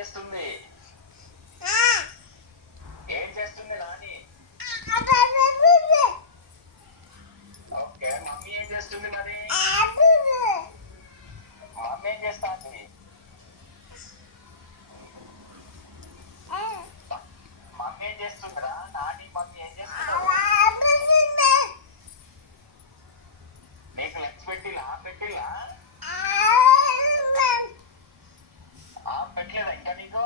చేస్తుంది? ఏం చేస్తుంది నాని? ఓకే, మమ్మీ ఏం చేస్తుంది మరి? మమ్మీ ఏం చేస్తాంది? మమ్మీ ఏం చేస్తుందిరా? నాని మమ్మీ ఏం చేస్తున్నారు? నీకు లెగ్స్ పెట్టిలా పెట్టిలా? పెట్టలేదా ఇంకా నీకు?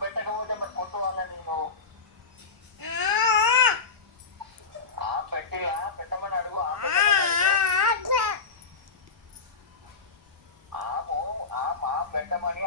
పెట్టకపోతే మరి కొట్టు వాళ్ళ నేను పెట్టిలా పెట్టమని అడుగు. ఆము పెట్టమని